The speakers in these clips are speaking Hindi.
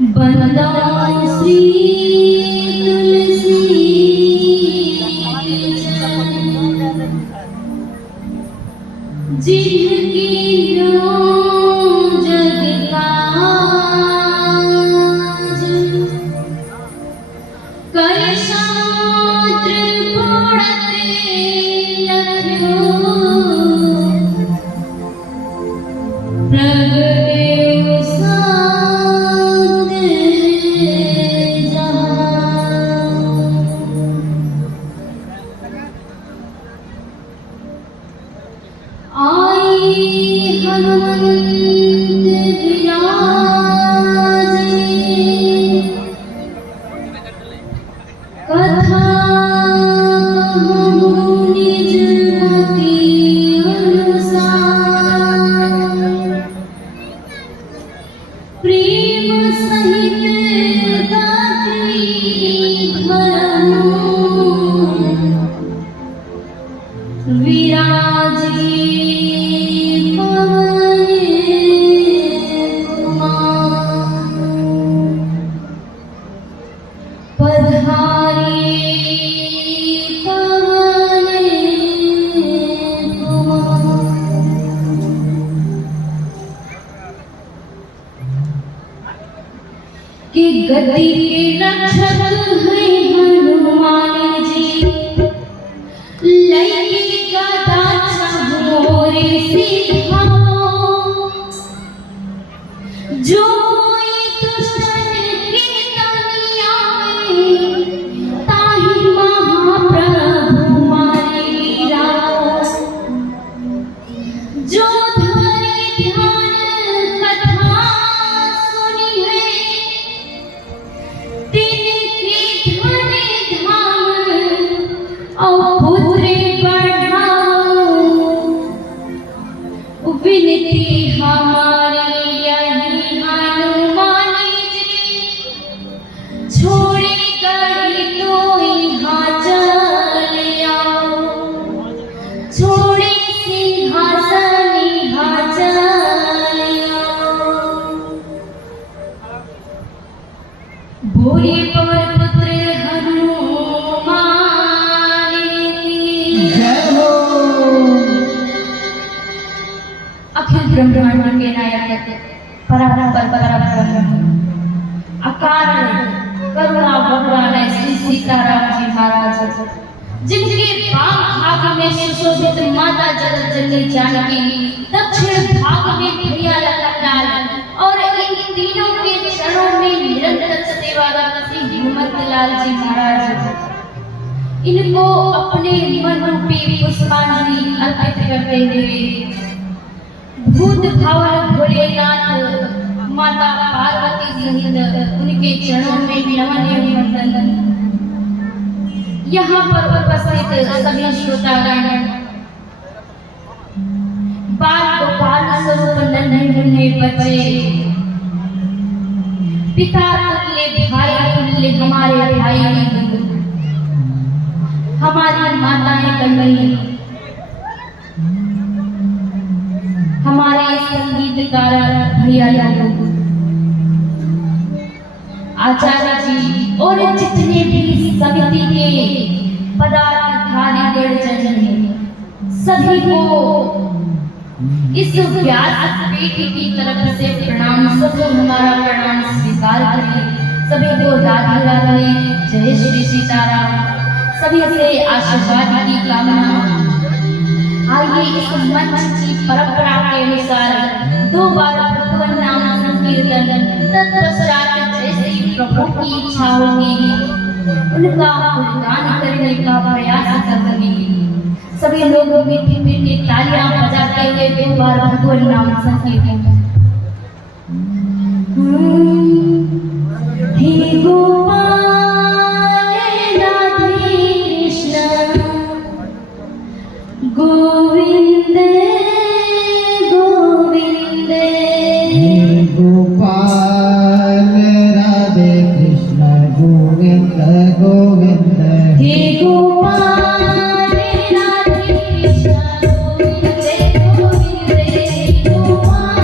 बंदा श्री तुलसी जिनकी जग काज कलशात्र फोड़ते लखो प्रगदेव साध जहां। आई हनुमंत विराजे कथा कहूँ निज मति अनुसार प्रेम सहित गात्री धरऊं विराजे पवन कुमार पधारे पवन कुमार। कि गति के रक्षक हैं हनुमान जी लैके गदा चाहोरे सिखाओ जो कोई दुष्टन के तनिया में ताहि महाप्रभु मारे गिराओ जो धरे ध्यान कथा सुनी है तिनके धन धाम और पुत्र बढ़ाओ विनती हमारी यही हनुमान जी छोड़े गढ़ी तो यहाँ चल आओ छोड़े सिंहासन यहाँ चल आओ। बोले पवन पुत्र हनुमान जय हो। अखिल ब्रह्मांड के नायक पराब्रह्म अकाल करुणा भगवान श्री सीताराम जी महाराज जिनके बाम भाग में सुशोभित माता जगत जननी जानकी दक्षिण भाग में भैया लखनलाल और इन तीनों के चरणों में निरंतर सेवारत श्री हिम्मतलाल जी महाराज इनको अपने मन रूपी पुष्पांजलि अर्पित करते हुए भूत भावन भोलेनाथ माता पार्वती सहित उनके चरणों में नमन वंदन। यहाँ पर उपस्थित सभी श्रोतागण बाल गोपाल स्वरूप नन्हे मुन्ने बच्चे पिता तुल्य भाई तुल्य हमारे भाई हमारी माताएं कन्हैया हमारे संगीतकार भैया लोग आचार्य जी और जितने भी समिति के पदाधिकारी गणजन हैं सभी को इस व्यास बेटी की तरफ से प्रणाम। सभी हमारा प्रणाम स्वीकार करें। सभी को राधे राधे जय श्री सीताराम। सभी से आशीर्वाद की कामना। आइए इस मंच की परंपरा के अनुसार 2 बार भगवान नाम संकीर्तन तत्पश्चात जैसे प्रभु की इच्छा होगी उनका गुणगान करने का प्रयास करेंगे। सभी लोग मीठी मीठी तालियां बजाते हुए 2 बार भगवान नाम संकीर्तन। हे गोपाल राधे कृष्ण गोविंद गोविंद। गोपाल राधे कृष्ण गोविंद गोविंद। हे गोपाल राधे कृष्ण गोविंद गोविंद। गोपाल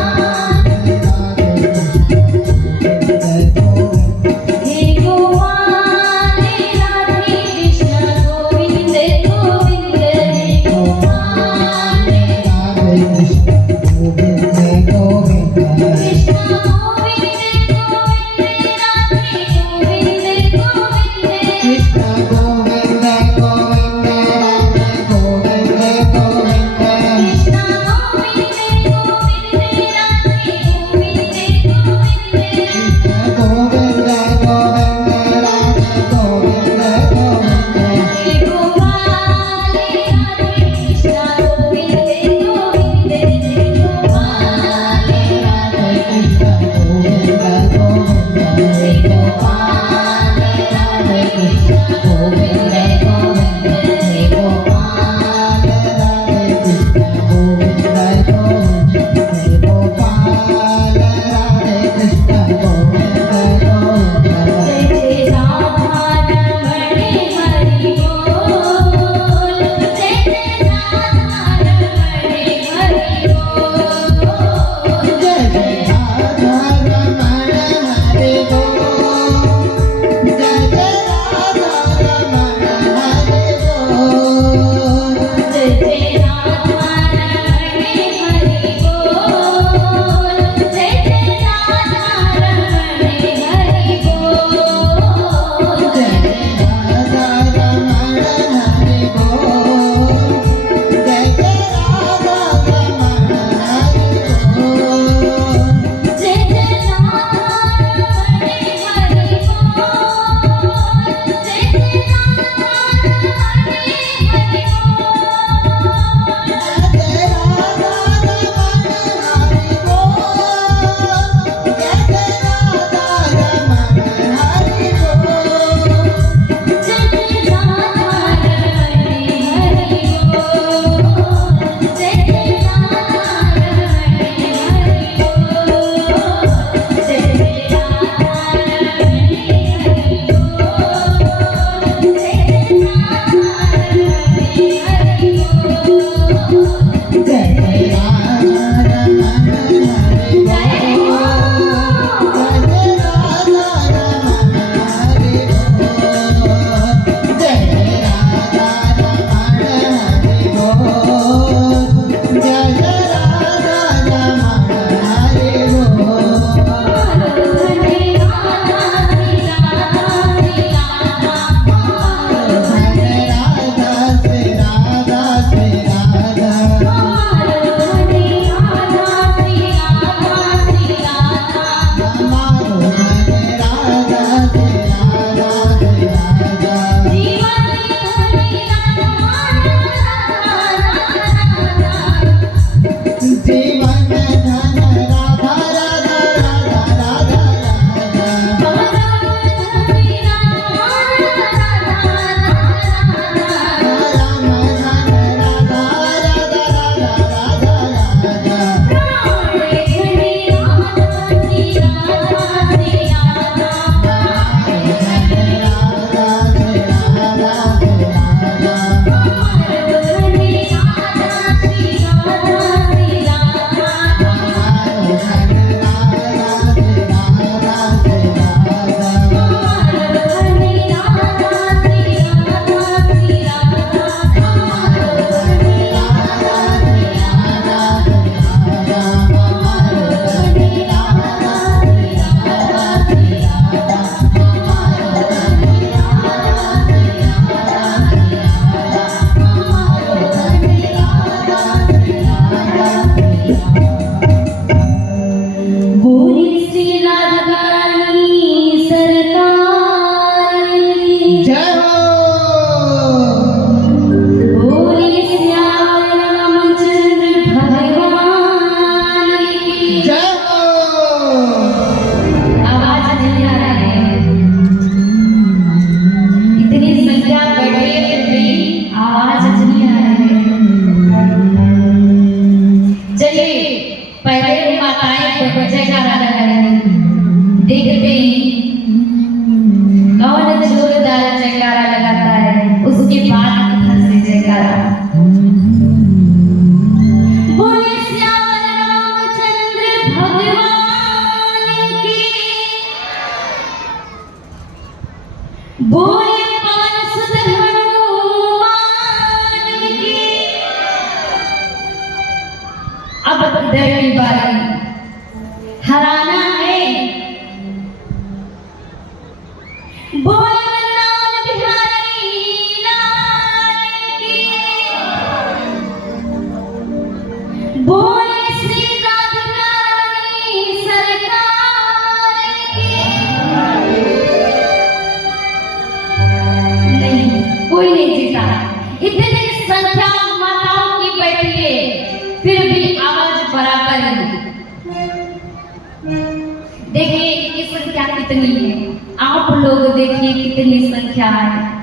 देखिए इनकी संख्या कितनी है, आप लोग देखिए कितनी संख्या है।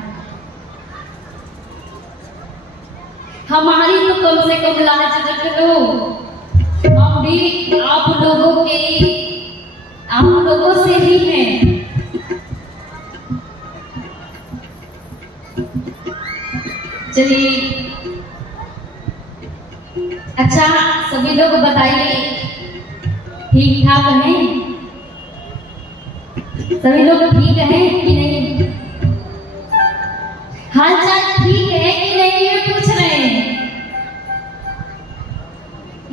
हमारी तो कम से कम लाज रख लो, हम भी आप लोगों से ही हैं। चलिए अच्छा, सभी लोग बताइए ठीक ठाक हैं? सभी लोग ठीक हैं कि नहीं? हाल चाल ठीक है कि नहीं ये पूछ रहे हैं,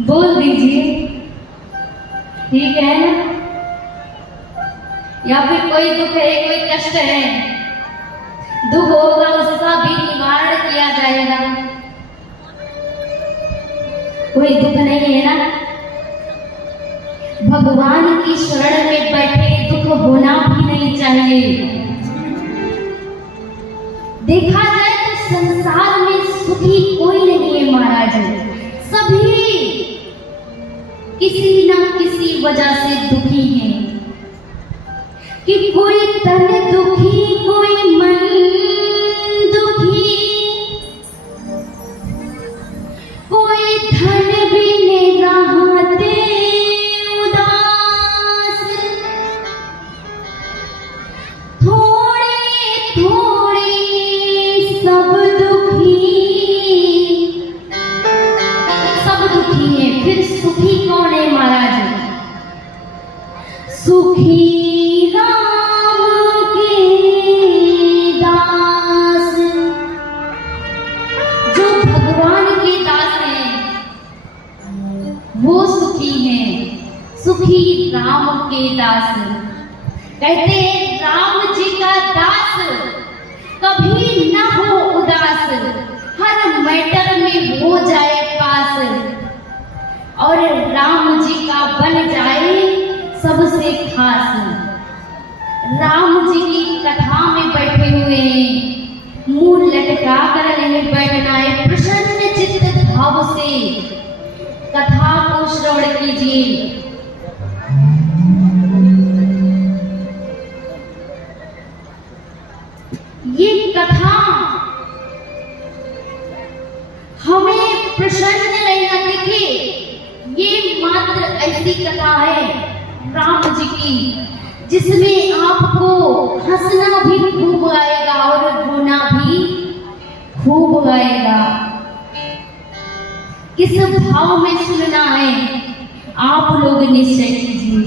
बोल दीजिए ठीक है ना? या फिर कोई दुख है, कोई कष्ट है? दुख होगा उसका भी निवारण किया जाएगा। कोई दुख नहीं है ना? भगवान की शरण में बैठे दुख होना भी नहीं चाहिए। देखा जाए तो संसार में सुखी कोई नहीं है महाराज, सभी किसी ना किसी वजह से दुखी हैं। कि कोई तन दुखी, कोई मन दुखी, कोई धन बिने रहते उदास, थोड़े थोड़े सब दुखी हैं। फिर सुखी कौन है महाराज? सुखी राम के दास, जो भगवान के दास हैं वो सुखी हैं। सुखी राम के दास, कहते हैं राम जी का दास कभी ना हो उदास, हर मैटर में हो जाए पास, और राम जी का बन जाए सबसे खास। राम जी की कथा में बैठे हुए हैं, मुंह लटका कर नहीं बैठना है, प्रसन्न चित्त भाव से कथा को श्रवण कीजिए। ये कथा हमें प्रसन्न रहना, देखिए ये मात्र ऐसी कथा है राम जी की जिसमें आपको हंसना भी खूब आएगा और रोना भी खूब आएगा। किस भाव में सुनना है आप लोग निश्चय कीजिए।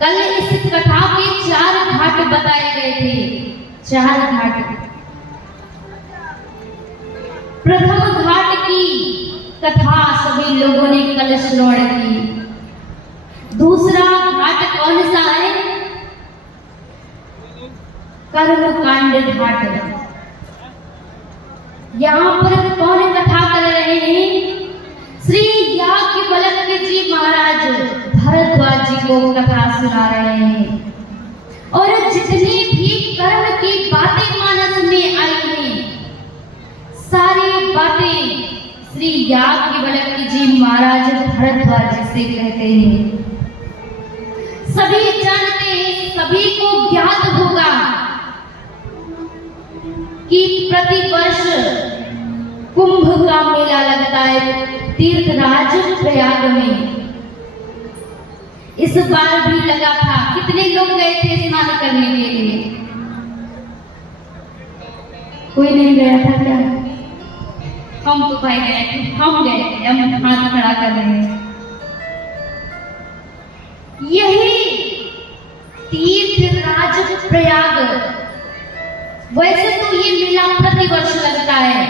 कल इस कथा के 4 घाट बताए गए थे, 4 घाट। प्रथम घाट की कथा सभी लोगों ने कल श्रवण की। दूसरा घाट कौन सा है? कर्मकांड घाट। यहाँ पर कौन कथा कर रहे हैं? श्री याज्ञवल्क्य जी महाराज भरद्वाज जी को कथा सुना रहे हैं। और जितनी भी कर्म की बातें मानस में आई हैं, सारी बातें श्री याज्ञवल्क्य जी महाराज भरद्वाज जी से कहते हैं। सभी जानते हैं, सभी को ज्ञात होगा कि प्रतिवर्ष कुंभ का मेला लगता है तीर्थराज प्रयाग में। इस बार भी लगा था। कितने लोग गए थे स्नान करने के लिए? कोई नहीं गया था क्या? हम तो भाई गए थे, हम गए थे, हम हाथ खड़ा कर रहे हैं। यही तीर्थराज प्रयाग, वैसे तो ये मेला प्रतिवर्ष लगता है,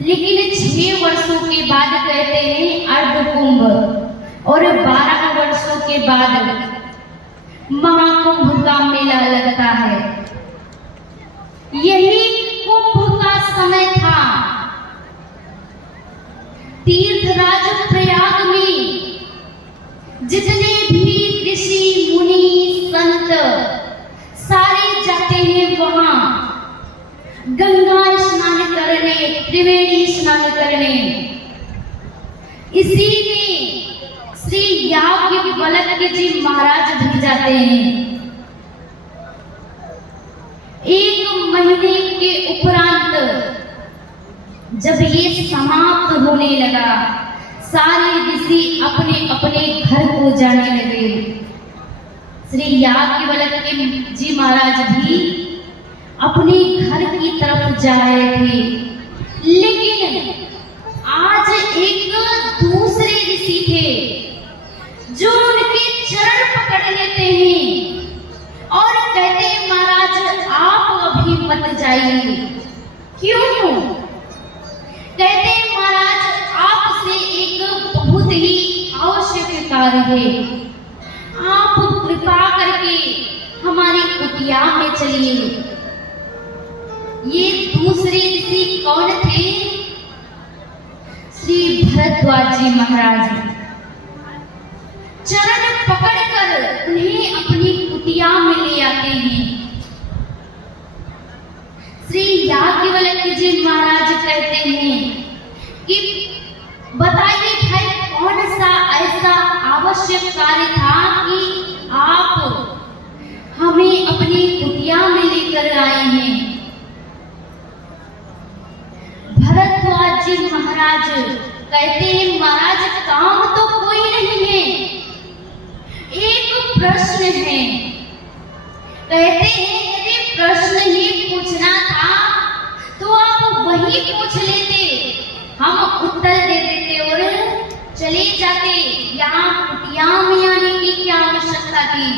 लेकिन 6 वर्षों के बाद कहते हैं अर्ध कुंभ, और 12 वर्षों के बाद महाकुंभ का मेला लगता है। यही कुंभ का समय था। तीर्थराज प्रयाग में जितने भी ऋषि मुनि संत सारे जाते हैं वहां गंगा स्नान करने, त्रिवेणी स्नान करने। इसी में श्री याज्ञवल्क्य जी महाराज भी जाते हैं। 1 महीने के उपरांत जब ये समाप्त होने लगा, सारे ऋषि अपने अपने घर को जाने लगे। श्री याज्ञवल्क्य जी महाराज भी अपने घर की तरफ जा रहे थे, लेकिन आज एक दूसरे ऋषि थे जो उनके चरण पकड़ लेते हैं और कहते हैं महाराज आप अभी मत जाइए। क्यों? कहते हैं महाराज आपसे एक बहुत ही आवश्यक कार्य है, आप कृपा करके हमारी कुटिया में चलिए। ये दूसरे ऋषि कौन थे? श्री भरद्वाज जी महाराज। चरण पकड़कर उन्हें अपनी कुटिया में ले आते हैं। श्री याज्ञवल्क्य जी महाराज कहते हैं कि बताइए भाई कौन सा ऐसा आवश्यक कार्य था कि आप हमें अपनी कुटिया में लेकर आए हैं। भरद्वाज जी महाराज कहते हैं महाराज काम तो कोई नहीं है, एक प्रश्न है। कहते हैं यदि प्रश्न ही पूछना था तो आप वही पूछ लेते, हम उत्तर दे देते और चले जाते, यहाँ कुटिया में आने की क्या आवश्यकता थी।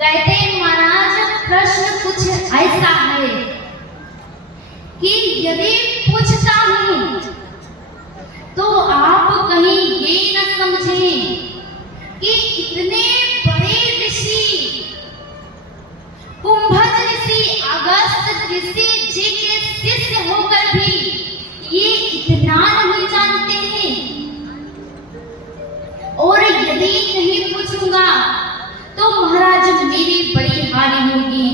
कहते हैं महाराज प्रश्न कुछ ऐसा है कि यदि पूछता हूं तो आप कहीं ये न समझें कि इतने बड़े ऋषि कुंभज ऋषि अगस्त ऋषि जी के शिष्य होकर भी ये इतना नहीं जानते हैं, और यदि नहीं पूछूंगा तो महाराज मेरी बड़ी हानि होगी।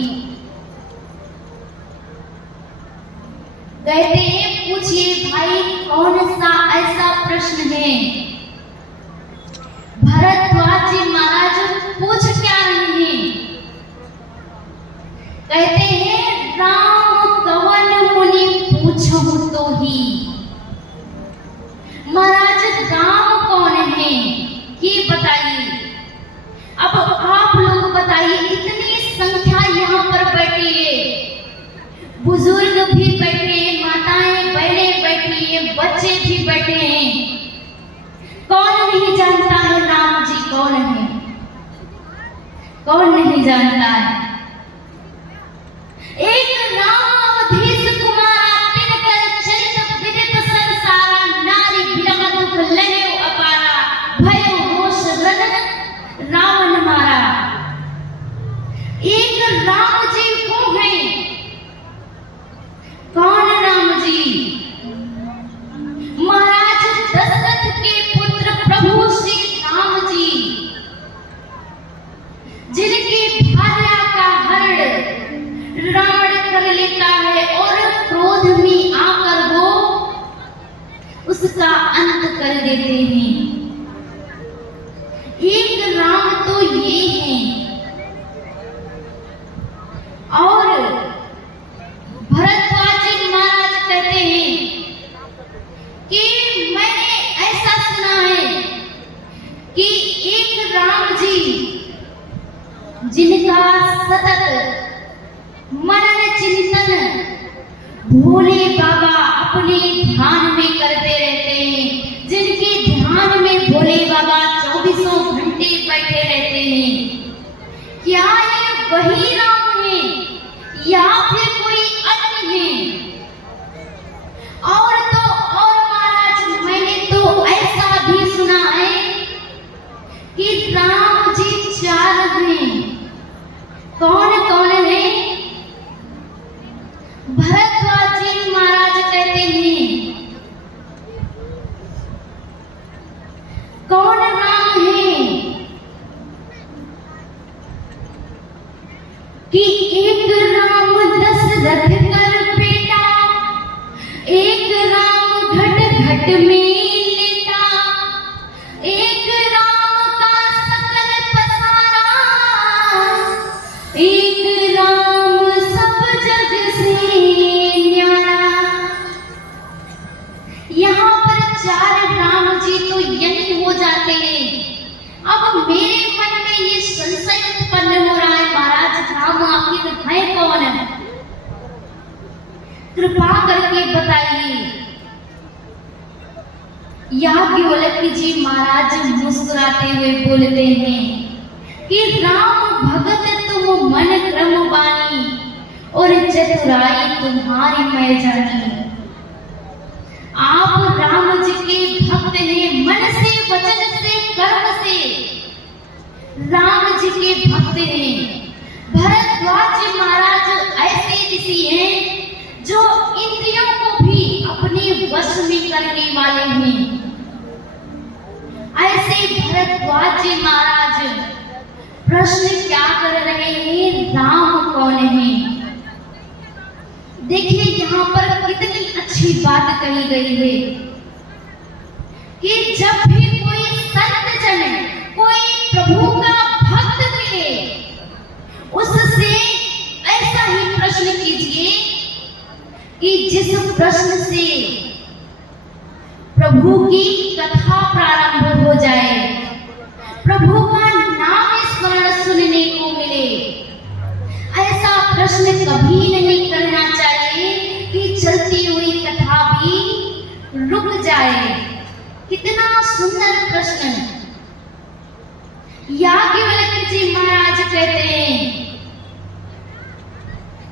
कहते हैं पूछिए भाई कौन सा ऐसा प्रश्न है। भरद्वाज जी महाराज पूछ क्या रहे हैं? कहते हैं राम कवन मुनि पूछहु तो ही। महाराज राम कौन है ये बताइए। अब आप लोग बताइए, इतनी संख्या यहाँ पर बैठी है, बुजुर्ग भी बैठे हैं, माताएं बहनें बैठी हैं, बच्चे भी बैठे हैं, कौन नहीं जानता है राम जी कौन है? कौन नहीं जानता है? एक राम अवधेश कुमारा तिनकर चरित विदित संसारा, नारी बिरह दुख लहे अपारा, भयो रोष रन रावण मारा। एक राम जी वो हैं। कौन राम जी? महाराज दशरथ के पुत्र प्रभु श्री राम जी, जिनकी भार्या का हरण रावण कर लेता है और क्रोध में आकर वो उसका अंत कर देते हैं। एक राम तो ये हैं। और भरद्वाज जी महाराज कहते हैं कि मैंने ऐसा सुना है कि एक राम जी जिनका सतत मनन चिंतन भोले बाबा अपने ध्यान में करते रहते हैं, जिनके ध्यान में भोले बाबा 24 घंटे बैठे रहते हैं। क्या ये वही राम है या फिर कोई अन्य है? और तो और महाराज मैंने तो ऐसा भी सुना है कि राम जी 4 हैं। कौन कौन है? भरद्वाज जी महाराज कहते हैं कौन राम है कि एक राम दशरथ कर बेटा, एक राम घट घट में लेटा, एक जी तो यही हो जाते हैं। अब मेरे मन में ये संशय उत्पन्न हो रहा है, महाराज राम आखिर है कौन? कृपा करके बताइए। याज्ञवल्क्य जी महाराज मुस्कुराते हुए बोलते हैं कि राम भगत तुम मन क्रम बानी और चतुराई तुम्हारी मैं जानी। आप राम जी के भक्त हैं, मन से वचन से कर्म से राम जी के भक्त हैं। भरद्वाज महाराज ऐसे ऋषि हैं जो इंद्रियों को भी अपने वश में करने वाले हैं। ऐसे भरद्वाज महाराज प्रश्न क्या कर रहे हैं, राम कौन है? देखिए यहाँ पर कितनी अच्छी बात कही गई है कि जब भी कोई संत जन, कोई प्रभु का भक्त मिले, उससे ऐसा ही प्रश्न कीजिए कि जिस प्रश्न से प्रभु की कथा प्रारंभ हो जाए, प्रभु का नाम स्मरण सुनने को मिले। ऐसा प्रश्न कभी नहीं करना चाहिए कि चलती हुई कथा भी रुक जाए। कितना सुंदर प्रश्न। याज्ञवल्क्य जी महाराज कहते हैं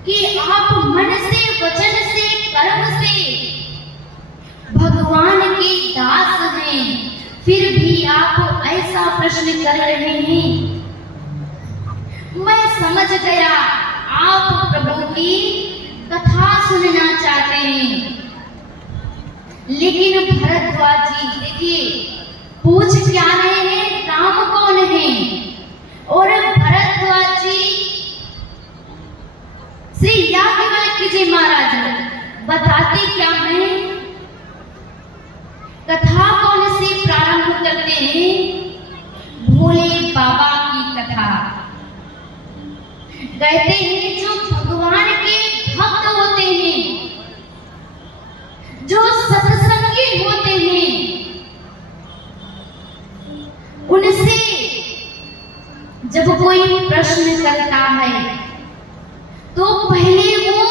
कि आप मन से वचन से कर्म से भगवान के दास हैं, फिर भी आप ऐसा प्रश्न कर रहे हैं। मैं समझ गया आप प्रभु की कथा सुनना चाहते हैं। लेकिन भरद्वाज जी देखिए पूछ क्या रहे हैं, राम कौन है? और भरद्वाज जी श्री याज्ञवल्क्य जी महाराज बताते क्या हैं, कथा कौन से प्रारंभ करते हैं? भोले बाबा की कथा। कहते हैं जो भगवान के भक्त होते हैं, जो सत्संगी होते हैं, उनसे जब कोई प्रश्न करता है तो पहले वो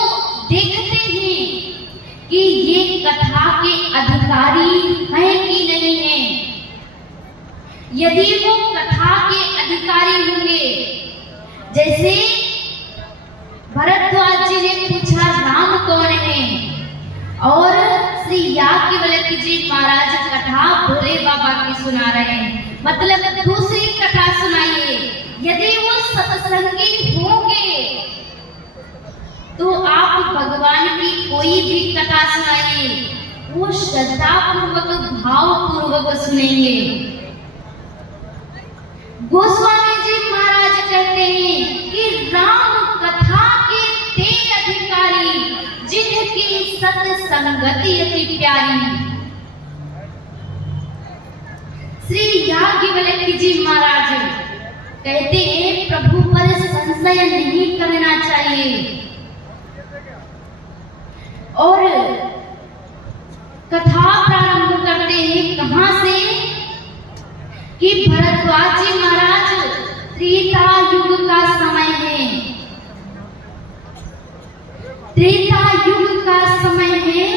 देखते हैं कि ये कथा के अधिकारी हैं कि नहीं है। यदि वो कथा के अधिकारी होंगे, जैसे भरद्वाज जी ने पूछा राम कौन है, और श्री याज्ञवल्क्य जी महाराज कथा भोले बाबा की सुना रहे हैं, मतलब दूसरी कथा सुनाइए। यदि वो सत्संगी होंगे तो आप भगवान की कोई भी कथा सुनाइए, वो श्रद्धा पूर्वक भाव पूर्वक सुनेंगे। गोस्वामी जी महाराज कहते हैं कि राम कथा के ते अधिकारी, जिनकी सत्संगति अति प्यारी। श्री याज्ञवल्क्य जी महाराज कहते हैं प्रभु पर संशय नहीं करना चाहिए। और कथा प्रारंभ करते हैं कहां से कि भरद्वाज जी महाराज त्रेता युग का समय है। त्रेता युग का समय है।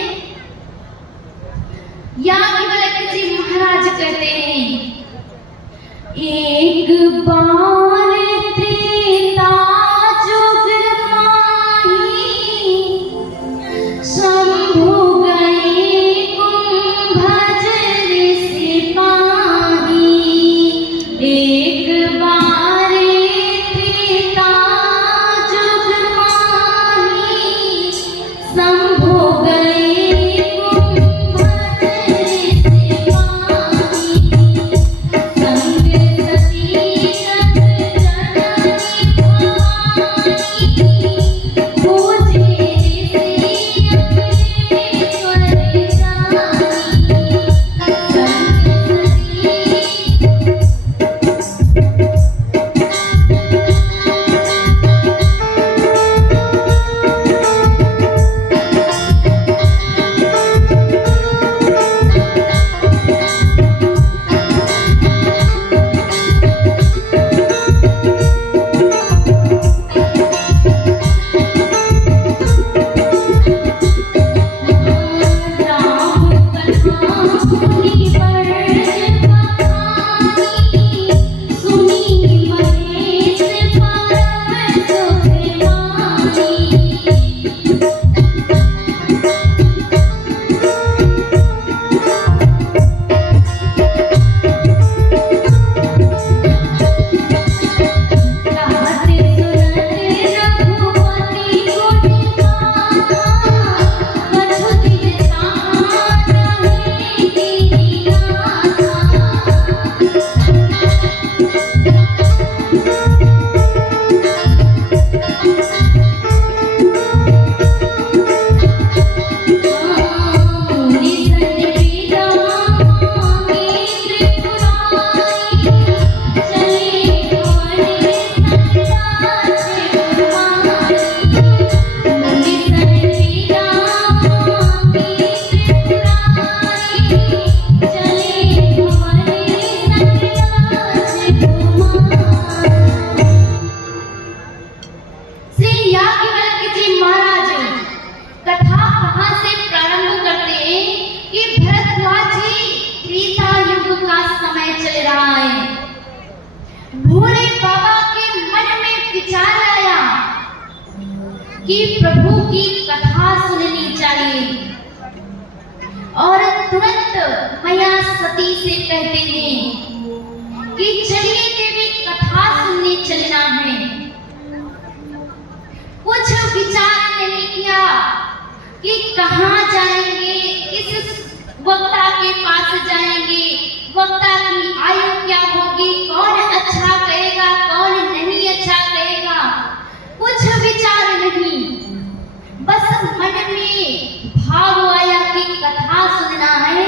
याज्ञवल्क्य जी महाराज कहते हैं एक बार त्रेता युग माही, शंभु गए कुंभज ऋषि पाही। एक बार त्रेता युग माही, शंभु गए कुंभज ऋषि पाही। संग सती भोले बाबा के मन में विचार आया कि प्रभु की कथा सुननी चाहिए और तुरंत मैया सती से कहते हैं कि चलिए देवी कथा सुनने चलना है। कुछ विचार नहीं किया कि कहाँ जाएंगे, किस वक्ता के पास जाएंगे, वक्ता की आयु क्या होगी, कौन अच्छा कहेगा कौन नहीं अच्छा कहेगा, कुछ विचार नहीं। बस मन में भाव आया कि कथा सुनना है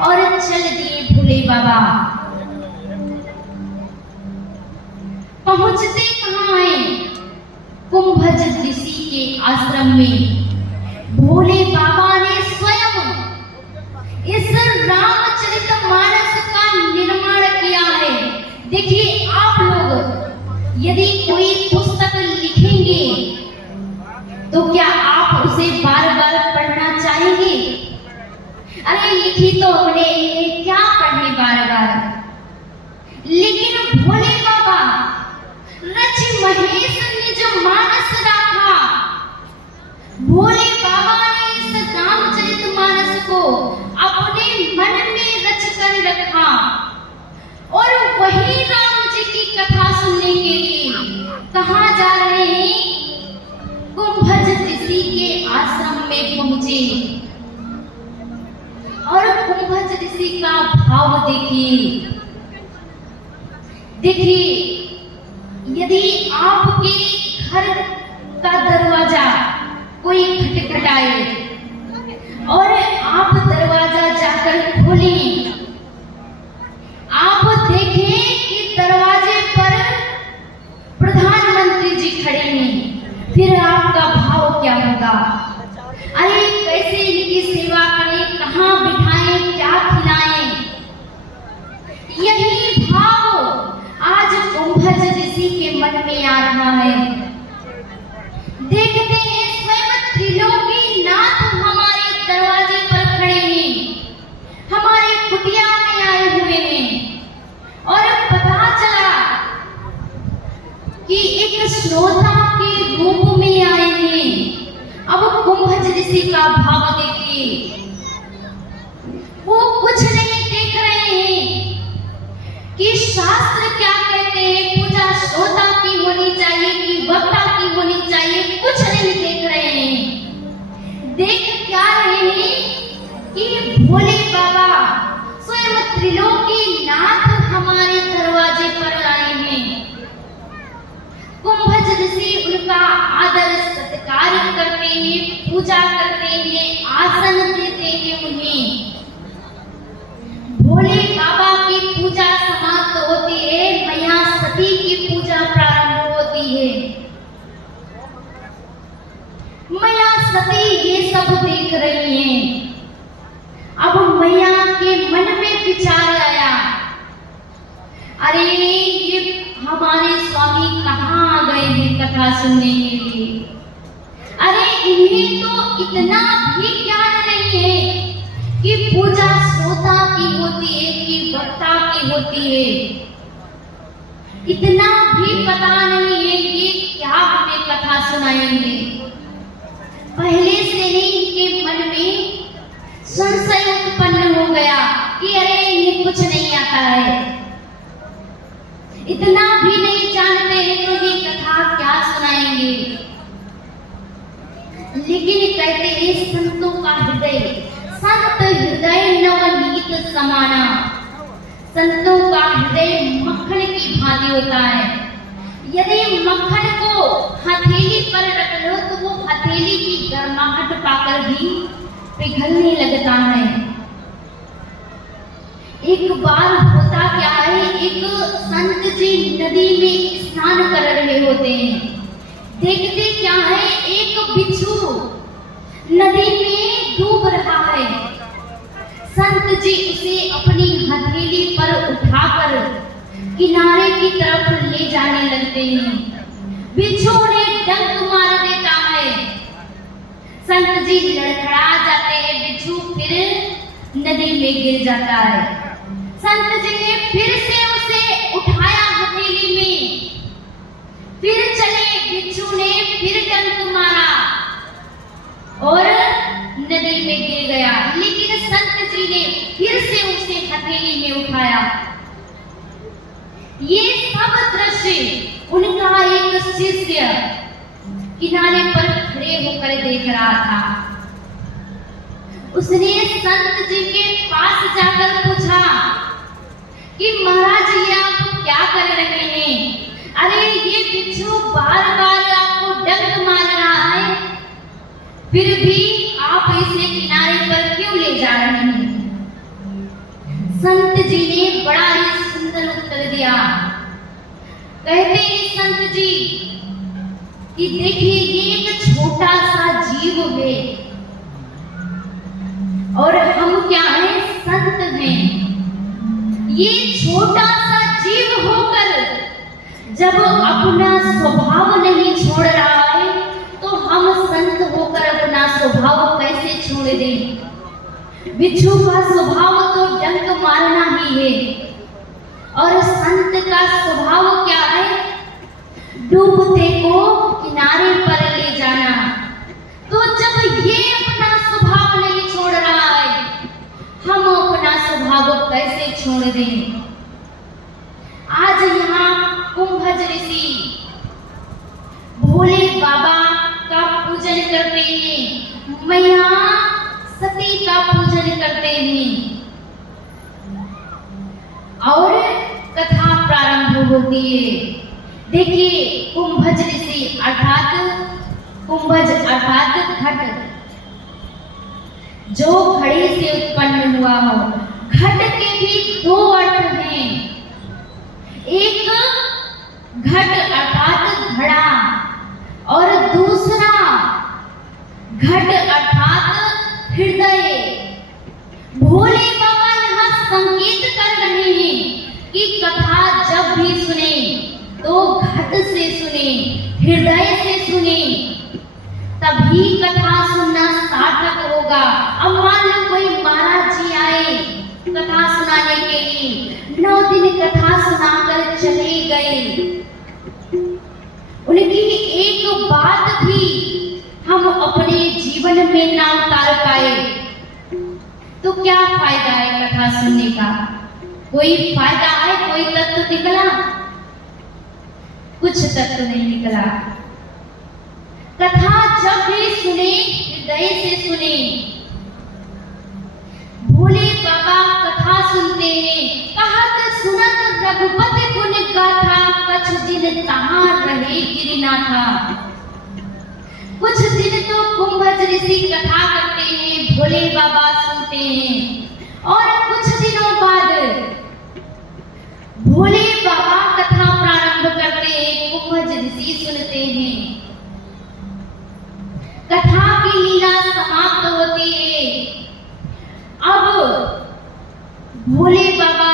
और चल दिए भोले बाबा। पहुंचते कहाँ हैं? कुंभज ऋषि के आश्रम में भोले बाबा ने स्वयं इस रामचरितमानस का निर्माण किया है। देखिए आप लोग यदि कोई पुस्तक लिखेंगे तो क्या आप उसे बार बार पढ़ना चाहेंगे? अरे लिखी तो हमने, क्या पढ़े बार बार। लेकिन भोले बाबा रच महेश निज मानस राखा। भोले बाबा ने इस रामचरितमानस को अपने मन में रच कर रखा और वही राम जी की कथा सुनने के लिए कहाँ जा रहे हैं? कुंभज ऋषि के आश्रम में पहुंचे और कुंभज ऋषि का भाव देखिए। देखिए यदि आपके घर का दरवाजा कोई खटखटाए और आप दरवाजा जाकर खोलें, आप देखें कि दरवाजे पर प्रधानमंत्री जी खड़े हैं, फिर आपका भाव क्या होगा? अरे कैसे इनकी सेवा करें, कहाँ बिठाएं, क्या खिलाएं? यही भाव आज कुंभज ऋषि के मन में आ रहा है। देखते हैं स्वयं त्रिलोकी नाथ हमारे दरवाजे पर खड़े हैं, हमारे कुटिया में आए हुए हैं और पता चला कि एक श्रोता के रूप में आए हैं। अब कुंभज ऋषि का भाव देखिए, वो कुछ नहीं देख रहे हैं कि शास्त्र क्या कहते हैं, पूजा श्रोता की होनी चाहिए कि वक्ता की होनी चाहिए, कुछ नहीं देख रहे हैं। देख क्या रहे हैं कि भोले बाबा स्वयं त्रिलोकी नाथ हमारे दरवाजे पर आए हैं। कुंभज ऋषि उनका आदर सत्कार करते हैं, पूजा करते हैं, आसन देते हैं उन्हें। भोले बाबा की पूजा समाप्त होती है, मैया सती की पूजा प्रारंभ होती है। मैया सती ये सब देख रही हैं। अब मैया के मन में विचार आया, अरे ये हमारे स्वामी कहाँ गए हैं कथा सुनने के लिए? अरे इन्हें तो इतना भी ज्ञान नहीं है कि पूजा श्रोता की होती है कि वक्ता की होती है। इतना भी पता नहीं है कि क्या हमें कथा सुनाएंगे। पहले से ही इनके मन में संशय उत्पन्न हो गया कि अरे इन्हें कुछ नहीं आता है, इतना भी नहीं जानते हैं तो ये कथा क्या सुनाएंगे। लेकिन कहते हैं संतों का हृदय, संत हृदय नवनीत समाना। संतों का हृदय मक्खन की भांति होता है। यदि मक्खन को हथेली पर रख लो तो वो हथेली की गर्माहट पाकर भी पिघलने लगता है। एक बार होता क्या है, एक संत जी नदी में स्नान कर रहे होते हैं। देखते क्या है, एक बिच्छू नदी में डूब रहा है। संत जी उसे अपनी हथेली पर उठाकर किनारे की तरफ ले जाने लगते हैं। बिच्छू ने डंक मार देता है, संत जी लड़खड़ा जाते हैं, बिच्छू फिर नदी में गिर जाता है। संत जी ने फिर से उसे उठाया हथेली हथेली में उठाया। ये सब दृश्य उनका एक शिष्य किनारे पर खड़े होकर देख रहा था। उसने संत जी के पास जाकर पूछा कि महाराज ये आप क्या कर रहे हैं? अरे ये बिच्छू बार बार आपको डंक मार रहा है, फिर भी आप इसे किनारे पर क्यों ले जा रहे हैं? संत जी ने बड़ा ही सुंदर उत्तर दिया। कहते हैं संत जी कि देखिए ये एक छोटा सा जीव है और हम क्या हैं? संत हैं। ये छोटा सा जीव होकर जब अपना स्वभाव नहीं छोड़ रहा है तो हम संत होकर अपना स्वभाव कैसे छोड़ दें? बिच्छू का स्वभाव तो डंक मारना ही है और संत का स्वभाव क्या है? डूबते को किनारे पर ले जाना। तो जब ये अपना स्वभाव नहीं छोड़ रहा है, हम अपना स्वभाव कैसे छोड़ दें? आज यहाँ कुंभज ऋषि भोले बाबा का पूजन करते हैं, मैया सती का पूजन करते हैं और कथा प्रारंभ होती है। देखिए कुंभज ऋषि अर्थात कुंभज अर्थात घट, जो घड़ी से उत्पन्न हुआ हो। घट के भी दो अर्थ हैं, एक घट अर्थात घड़ा और दूसरा घट अर्थात हृदय। भोले बाबा यहाँ संकेत कर रहे हैं कि कथा जब भी सुने तो घट से सुने, हृदय से सुने, तभी कथा सुनना सार्थक होगा। अब मान लो कोई महाराज जी आए कथा सुनाने के लिए, 9 दिन कथा सुनाकर चले गए, उनकी एक बात भी हम अपने जीवन में ना उतार पाए तो क्या फायदा है कथा सुनने का? कोई फायदा है? कोई तत्व निकला? कुछ तत्व नहीं निकला। कथा जब भी सुने हृदय से सुने। भोले बाबा कथा सुनते हैं, कहत सुनत रघुपति गुण गाथा, कछ दिन तहां रहे गिरिनाथा। कुछ दिन तो कुंभज ऋषि कथा करते हैं, भोले बाबा सुनते हैं और कुछ दिनों बाद भोले बाबा कथा प्रारंभ करते हैं, कुंभज ऋषि सुनते हैं। कथा की लीला समाप्त होती है। अब भोले बाबा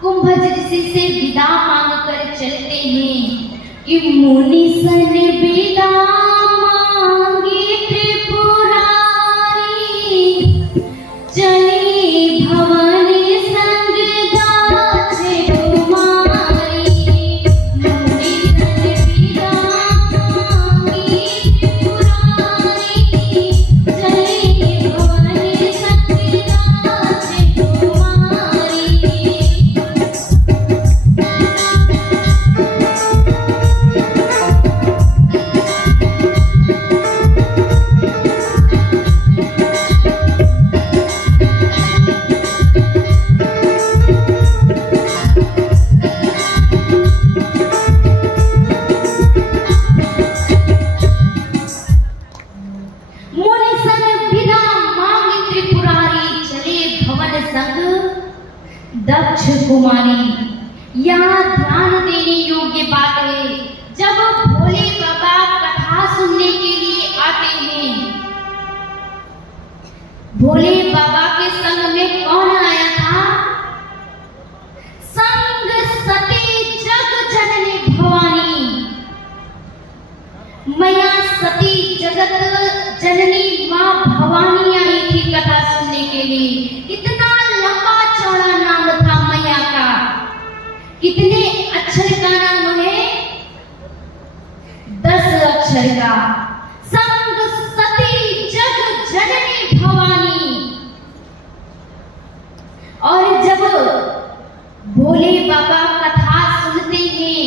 कुंभज ऋषि से विदा मांगकर चलते हैं कि मुनि सन विदा मांगी त्रिपुरारी, चली भवन संग दाचे कुमारी। मुनि सन विदा मांगी त्रिपुरारी, चली भवन संग दाचे कुमारी। मुनि सन विदा मांगी त्रिपुरारी, चले भवन संग दक्ष कुमारी। यहाँ ध्यान देने योग्य बात है, जब भोले बाबा कथा सुनने के लिए आते हैं, भोले बाबा के संग में कौन आया था? संग सती जग जननी भवानी, मैया सती जगत जननी माँ भवानी आई थी कथा सुनने के लिए। कितना लंबा चौड़ा नाम था मैया का, कितने अक्षर का नाम है? 10 अक्षर का। संग सती जग जननी भवानी। भोले बाबा कथा सुनते हैं,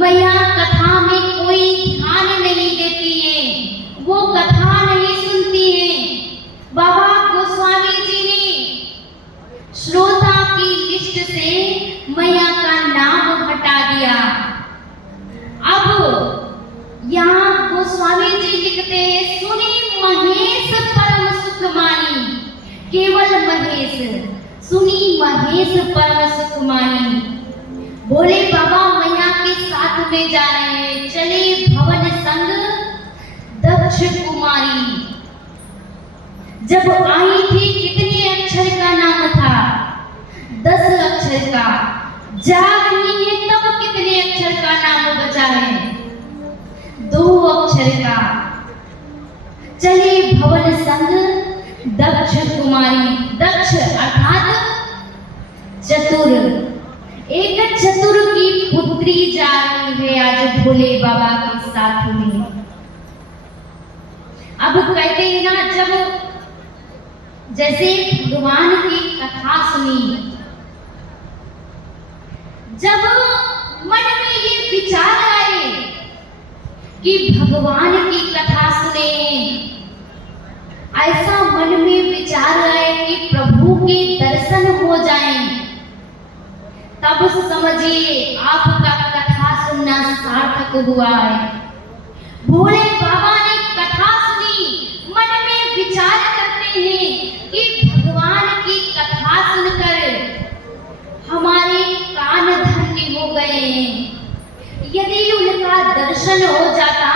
मैया कथा में कोई ध्यान नहीं देती है, वो कथा नहीं सुनती है। बाबा गोस्वामी जी ने श्रोता की लिस्ट से मैया का नाम हटा दिया। अब यहाँ गोस्वामी जी लिखते हैं, सुनी महेश परम सुख मानी, केवल महेश, सुनी महेश परम सुख मानी। भोले बाबा मैया के साथ में जा रहे हैं, चले भवन संग दक्ष कुमारी। जब आई थी कितने अक्षर का नाम था? 10 अक्षर का। जा रही है तब कितने अक्षर का नाम बचा है? 2 अक्षर का। चले भवन संग दक्ष कुमारी। दक्ष अर्थात चतुर, एक चतुर की पुत्री जा रही है आज भोले बाबा के साथ में। अब कहते हैं ना, जब जैसे भगवान की कथा सुनी, जब मन में ये विचार आए कि भगवान की कथा सुने, ऐसा मन में विचार आए कि प्रभु के दर्शन हो जाएं, तब समझिए आपका कथा सुनना सार्थक हुआ है। भोले बाबा ने कथा सुनी, मन में विचार करते हैं कि भगवान की कथा सुनकर हमारे कान धन्य हो गए हैं। यदि उनका दर्शन हो जाता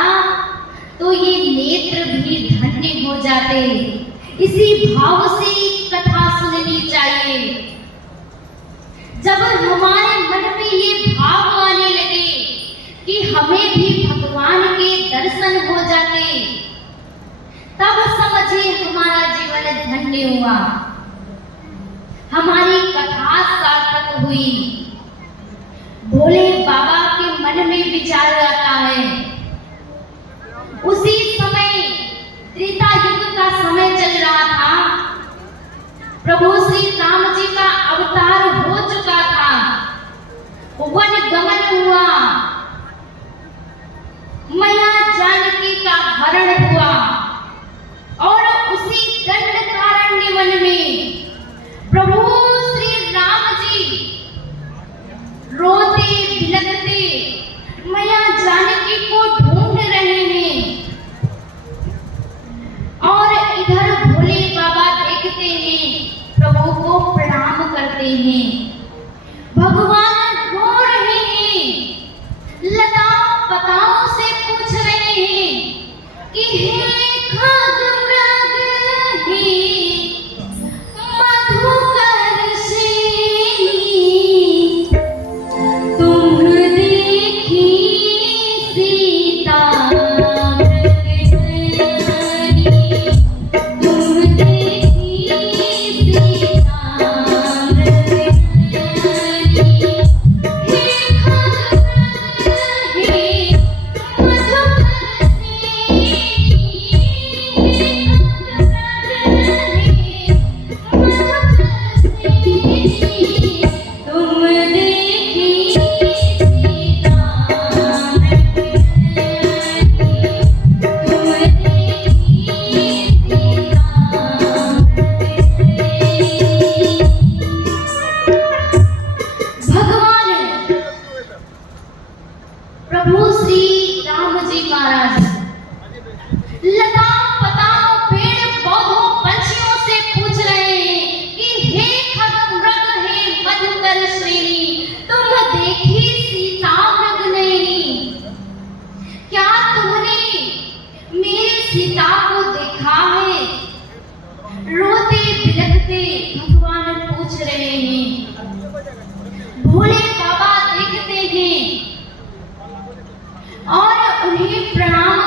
तो ये नेत्र भी धन्य हो जाते। इसी भाव से कथा सुननी चाहिए। जब हमारे मन में ये भाव आने लगे कि हमें भी भगवान के दर्शन हो जाते, तब समझिए हमारा जीवन धन्य हुआ, हमारी कथा सार्थक हुई। भोले बाबा के मन में विचार आता है। उसी समय त्रेता युग का समय चल रहा था, प्रभु श्री राम जी का अवतार हो चुका था, वन गमन हुआ, मैया जानकी का हरण हुआ, और उसी दंडकारण्य वन में प्रभु श्री राम जी रोते बिलखते मैया जानकी को ढूंढ रहे हैं, और इधर भोले बाबा देखते हैं, प्रभु को प्रणाम करते हैं। भगवान रो रहे हैं, लताओं पताओं से पूछ रहे हैं कि हे खगमृग, हे मधुकर सेनी, तुम देखी सीता भोले बाबा देखते हैं और उन्हें प्रणाम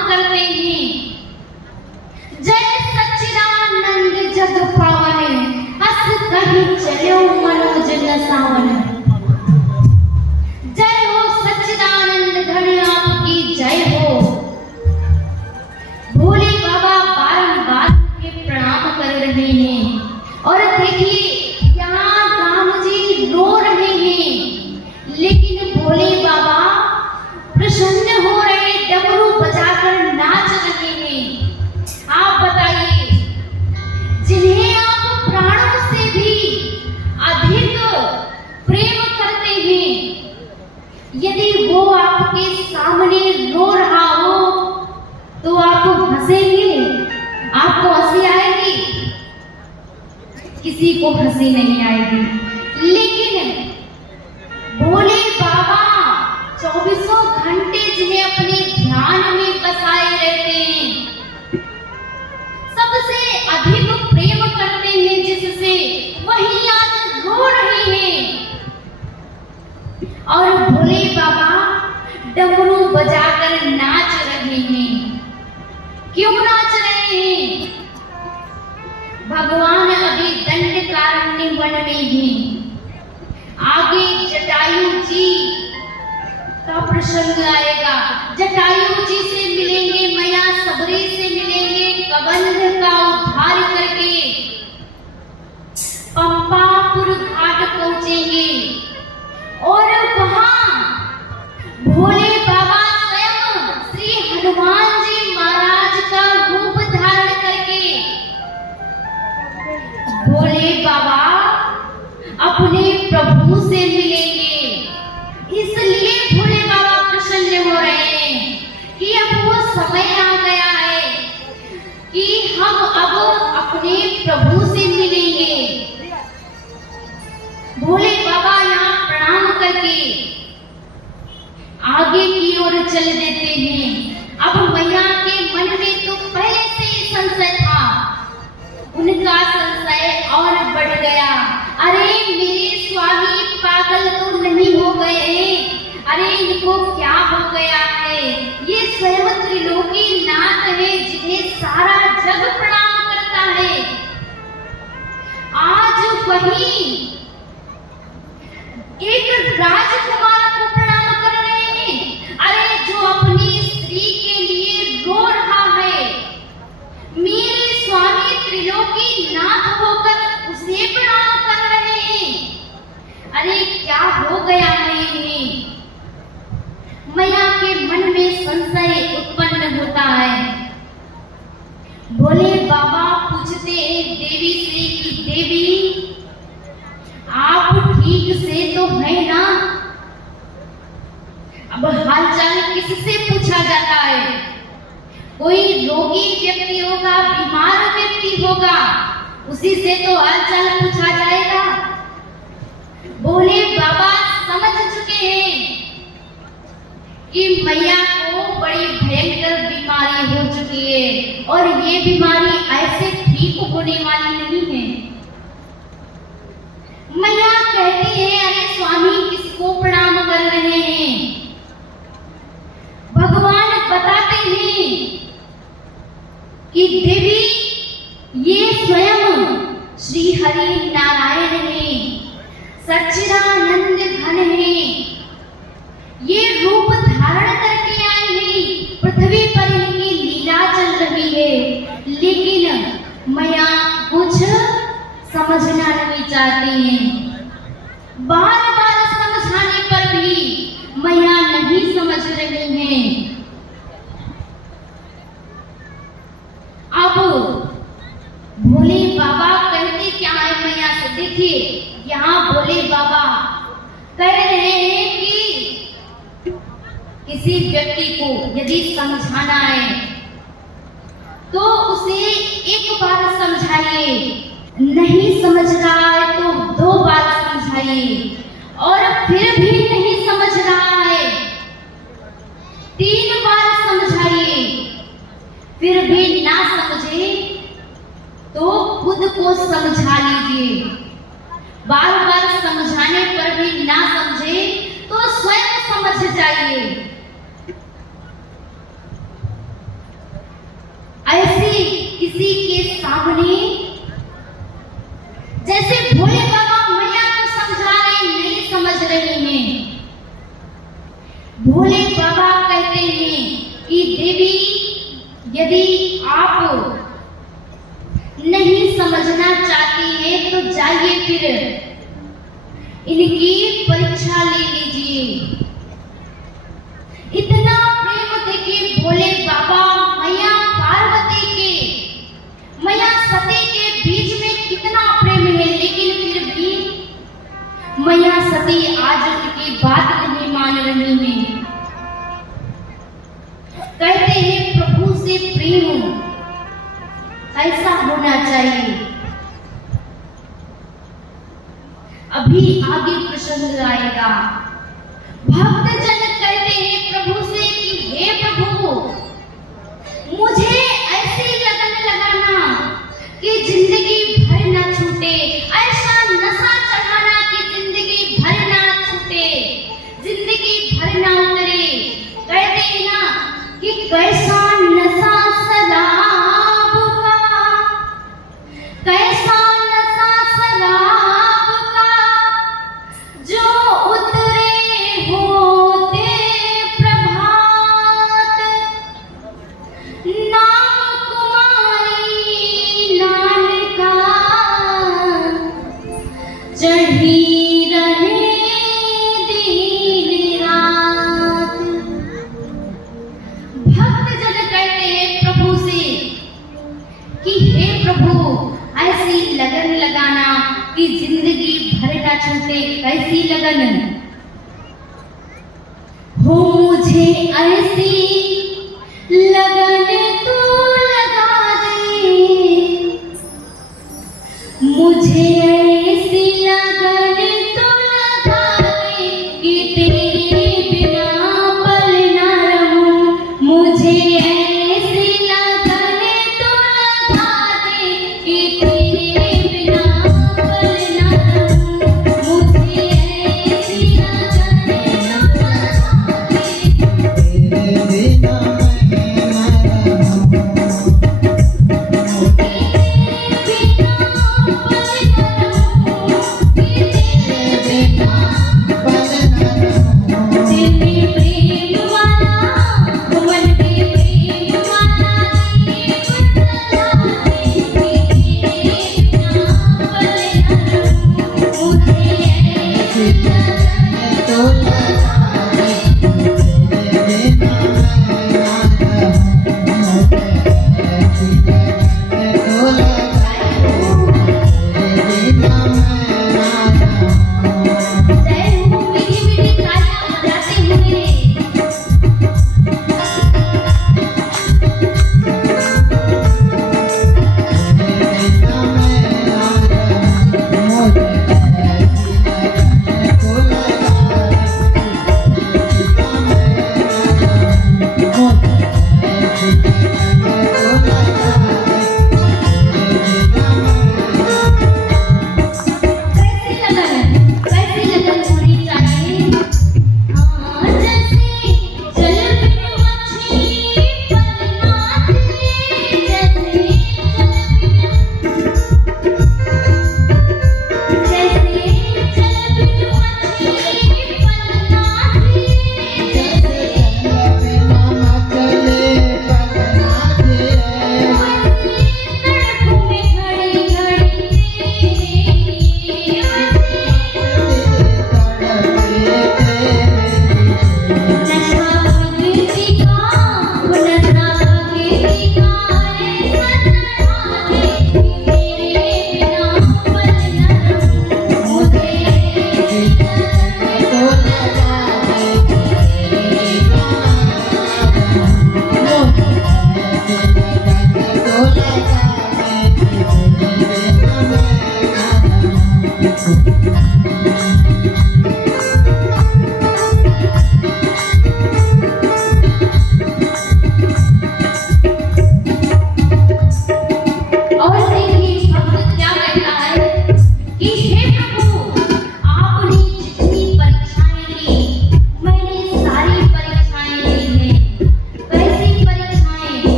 यदि वो आपके सामने रो रहा हो तो आप हंसेंगे? आपको हंसी आएगी? किसी को हंसी नहीं आएगी। लेकिन भोले बाबा 24 घंटे जिन्हें अपने ध्यान में बसाए रहते हैं, सबसे अधिक प्रेम करते हैं जिससे, वही आज रो रहे हैं। और भोले बाबा डमरू बजाकर नाच रहे हैं। क्यों नाच रहे हैं? भगवान अभी दंडकारण्य वन में हैं। आगे जटायु जी का प्रसंग आएगा। जटायु जी से मिलेंगे, मैया सबरी से मिलेंगे, कबंध का उद्धार करके पंपापुर घाट पहुंचेंगे और वहां भोले बाबा स्वयं श्री हनुमान जी महाराज का रूप धारण करके भोले बाबा अपने प्रभु से मिलेंगे। इसलिए भोले बाबा प्रसन्न हो रहे हैं कि अब वो समय आ गया है कि हम अब अपने प्रभु से मिलेंगे। भोले बाबा यहाँ प्रणाम करके आगे की ओर चल देते हैं। अब मैया के मन में तो पहले से ही संशय था, उनका संशय और बढ़ गया। अरे मेरे स्वामी पागल तो नहीं हो गए हैं? अरे इनको क्या हो गया है? ये स्वयं त्रिलोकी नाथ है जिन्हें सारा जग प्रणाम करता है। आज वही एक राजकुमार को प्रणाम कर रहे हैं। अरे जो अपनी स्त्री के लिए रो रहा है, मेरे स्वामी त्रिलोकी नाथ होकर उसे प्रणाम कर रहे हैं। अरे क्या हो गया है इन्हें? मैया के मन में संशय उत्पन्न होता है। भोले बाबा पूछते हैं देवी से कि देवी आप ठीक से तो है ना? अब हालचाल किससे पूछा जाता है? कोई रोगी व्यक्ति होगा, बीमार व्यक्ति होगा, उसी से तो हालचाल पूछा जाएगा। भोले बाबा समझ चुके हैं कि मैया को बड़ी भयंकर बीमारी हो चुकी है और ये बीमारी ऐसे ठीक होने वाली नहीं है। मैया कहती है अरे स्वामी किसको प्रणाम कर रहे हैं? भगवान बताते हैं कि देवी ये स्वयं श्री हरि नारायण हैं, सच्चिदानंद घन हैं। ये रूप धारण करके आए हैं, पृथ्वी पर इनकी लीला चल रही है। लेकिन मैया कुछ समझना नहीं चाहती हैं। बार बार समझाने पर भी मैया नहीं समझ रही हैं। अब भोले बाबा कहते क्या है मैया से? देखिए यहाँ भोले बाबा कह रहे हैं कि किसी व्यक्ति को यदि समझाना है तो उसे एक बार समझाइए, नहीं समझ रहा है तो 2 बार समझाइए, और फिर भी नहीं समझ रहा है 3 बार समझाइए, फिर भी ना समझे तो खुद को समझा लीजिए। बार बार समझाने पर भी ना समझे तो स्वयं समझ जाइए। ऐसे किसी के सामने जैसे भोले बाबा मैया को समझा रहे, नहीं समझ रहे हैं। भोले बाबा कहते हैं कि देवी यदि आप नहीं समझना चाहती है तो जाइए फिर इनकी परीक्षा ले लीजिए। इतना प्रेम देखिए भोले बाबा मैया पार्वती के, मैया सती के बीच में कितना प्रेम है, लेकिन फिर भी मैया सती आज उनकी बात नहीं मान रही। रही हैं। कहते हैं प्रभु से प्रेम ऐसा होना चाहिए। अभी आगे प्रसंग आएगा। भक्तजन कहते हैं प्रभु से कि हे प्रभु, मुझे ऐसी लगन लगाना कि जिंदगी भर ना छूटे, ऐसा नशा चढ़ाना कि जिंदगी भर ना छूटे, जिंदगी भर ना उतरे। कहते हैं ना कि कैसा नशा शराब का, कैसा नशा शराब का, जो उतरे होते प्रभात, नाम कुमारी लाल का चढ़ी रहे दिन रात। भक्तजन कहते हैं प्रभु से कि हे प्रभु, ऐसी लगन लगाना कि जिंदगी भर ना छूटे। कैसी लगन हो, मुझे ऐसी लगन तू लगा दे, मुझे ऐसी लगन तू लगा दे कि तेरे बिना पल ना रहूं, मुझे ऐसी लगन तू लगा दे कि तेरे बिना पल ना रहूं, मुझे ऐसी लगन तू लगा दे। तेरे बिना मैं न रहूं, बिना पल ना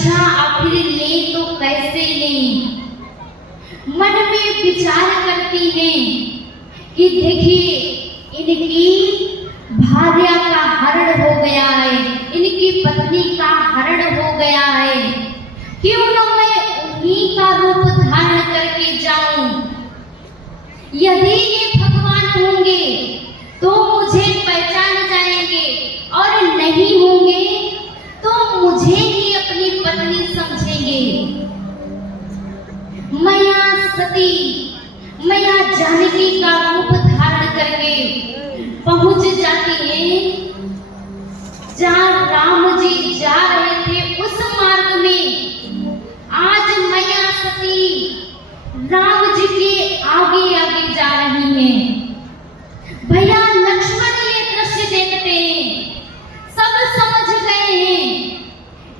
परीक्षा आखिर ले तो कैसे लें। मन में विचार करती हैं कि देखिए इनकी भार्या का हरण हो गया है, इनकी पत्नी का हरण हो गया है, क्यों न मैं उन्हीं का रूप धारण करके जाऊं। यदि ये भगवान होंगे तो मुझे पहचान जाएंगे और नहीं होंगे तो मुझे ही अपनी पत्नी समझेंगे। मैया सती, मैया जानकी का रूप धारण करके पहुंच जाती है जहां राम जी जा रहे थे उस मार्ग में। आज मैया सती राम जी के आगे आगे जा रही हैं। भैया लक्ष्मण ये दृश्य देखते हैं, सब समझ गए हैं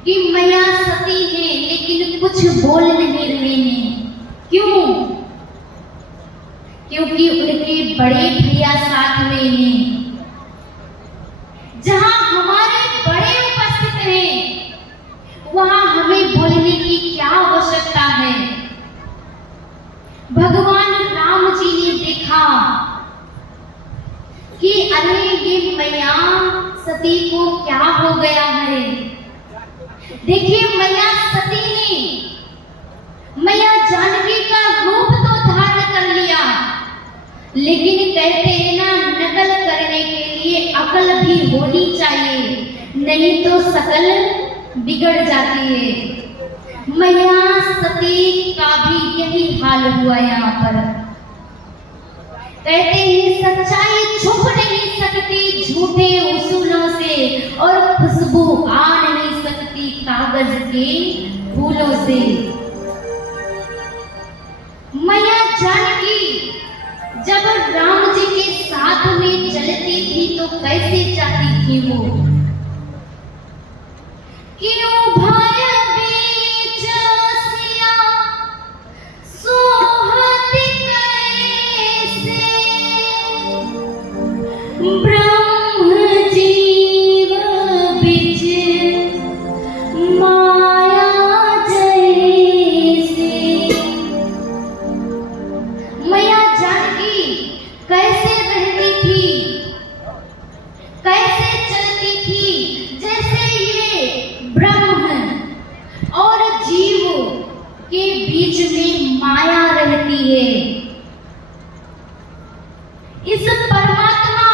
कि मैया सती है, लेकिन कुछ बोल नहीं रहे हैं। क्यों? क्योंकि उनके बड़े भैया साथ में हैं। जहां हमारे बड़े उपस्थित हैं वहां हमें बोलने की क्या आवश्यकता है। भगवान राम जी ने देखा कि अरे ये मैया सती को क्या हो गया है। देखिए मैया सती ने मैया जानकी का रूप तो धारण कर लिया, लेकिन कहते हैं ना नकल करने के लिए अकल भी होनी चाहिए, नहीं तो शकल बिगड़ जाती है। मैया सती का भी यही हाल हुआ यहाँ पर। कहते हैं सच्चाई छुप नहीं सकती झूठे उसूलों से, और खुशबू आ नहीं सकती कागज के फूलों से। मैया जानकी जब राम जी के साथ में चलती थी तो कैसे जाती थी वो। क्यों भय बीच सिया सोहत कैसे, ब्रह्म जीव बिच माया जैसे। मैया जानकी कैसे रहती थी, कैसे चलती थी, जैसे ये ब्रह्म और जीव के बीच में माया रहती है। इस परमात्मा